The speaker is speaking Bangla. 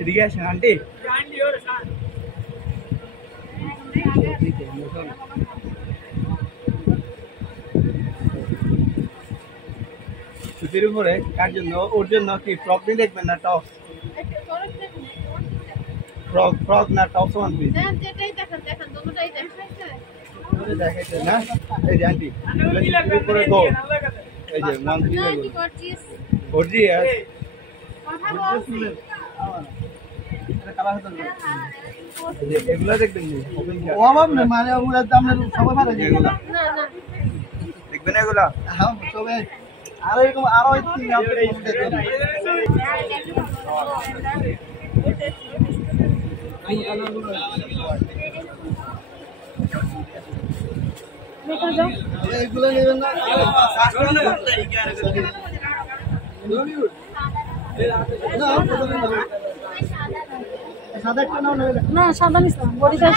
এদিকে আসেন আন্টি। সুতির উপরে কার জন্য? ওর জন্য কি ফ্রক দিয়ে দেখবেন না টপ? ফ্রক না টপ সমান পিস দেখাইছে না? এই যে আন্টি উপরে গো, এই যে গর্জিয়াস এগুলা দেখবেন মানে ওগুলোর দাম সবাই ভালো দেখবেন এগুলা। হ্যাঁ সবাই আরো এরকম আরো এগুলো নেবেন না? সাদা একটা নাও নেবেন না? সাদা নিস না, বডি সাইজ